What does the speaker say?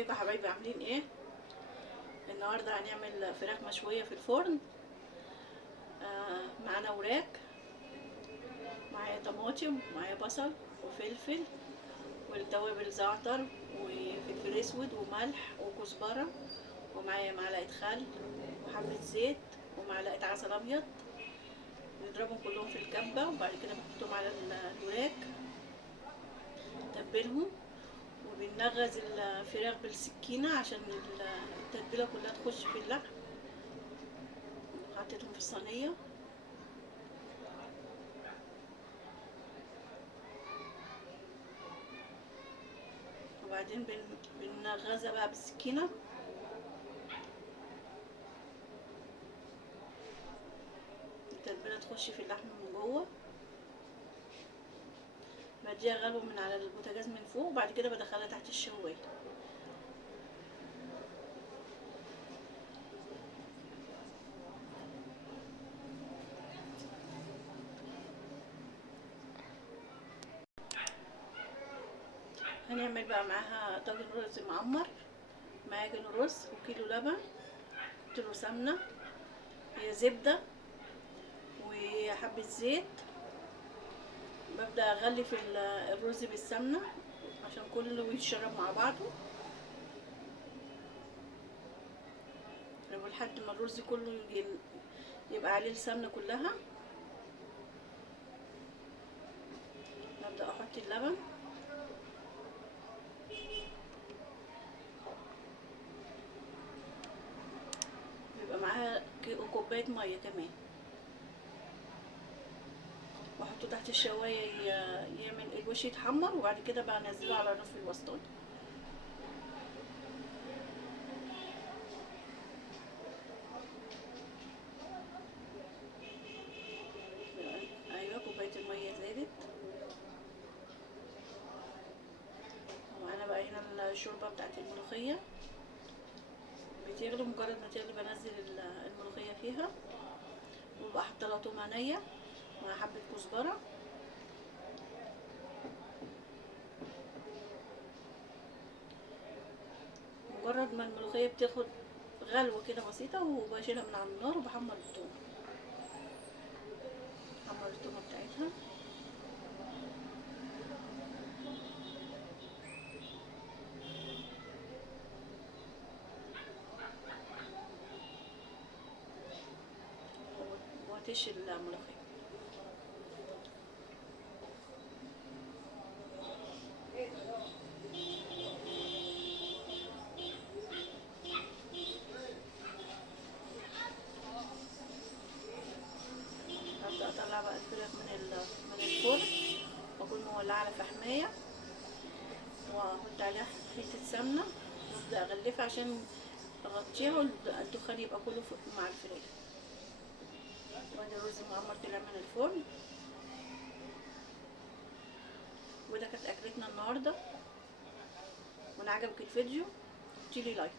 ازيكم يا حبايبي، عاملين ايه؟ النهارده هنعمل فراخ مشويه في الفرن. معانا وراك، معايا طماطم، معايا بصل وفلفل والتوابل زعتر وفلفل اسود وملح وكزبره، ومعايا معلقه خل وحبه زيت ومعلقه عسل ابيض. نضربهم كلهم في الكبه وبعد كده بنحطهم على الوراك، نتبلهم وبنغز الفراخ بالسكينه عشان التتبيله كلها تخش في اللحم. حطيتهم في الصينيه، وبعدين بنغزها بقى بالسكينه. التتبيله تخش في اللحم من جوه، بديها غلوه من على البوتاجاز من فوق، وبعد كده بدخلها تحت الشوايه. هنعمل بقى معاها طاجن رز معمر، معجن رز وكيلو لبن، كيلو سمنه، هي زبده وحبه زيت. ببدا اغلي في الرز بالسمنه عشان كله يتشرب مع بعضه، لحد ما الرز كله يبقى عليه السمنه كلها. ببدا احط اللبن، بيبقى معاها كوبايه ميه كمان، واحطه تحت الشوايه يعمل الوش يتحمر، وبعد كده بقى انزله على الرف الوسطاني. ايوه، كوبايه الميه زادت، وانا بقى هنا الشوربه بتاعت الملوخيه بتغلي. مجرد ما تغلي بنزل الملوخيه فيها، وبقى حاطه لها تومه نيه مع حبه كزبره. مجرد ما الملوخيه بتاخد غلوه كده بسيطه وبشيلها من على النار وبحمر التومه، بحمر التومه بتاعتها. واتش الملوخيه. هبدا اطلع بقى الفراخ من الفرن، واكون مولعه على فحمايه، واحط عليها حته سمنه وابدا اغلفها عشان اغطيها والدخان يبقى كله مع الفراخ. وادي الرز المعمر طلع من الفرن، وده كانت اكلتنا النهارده. وان عجبك الفيديو اديلي لايك.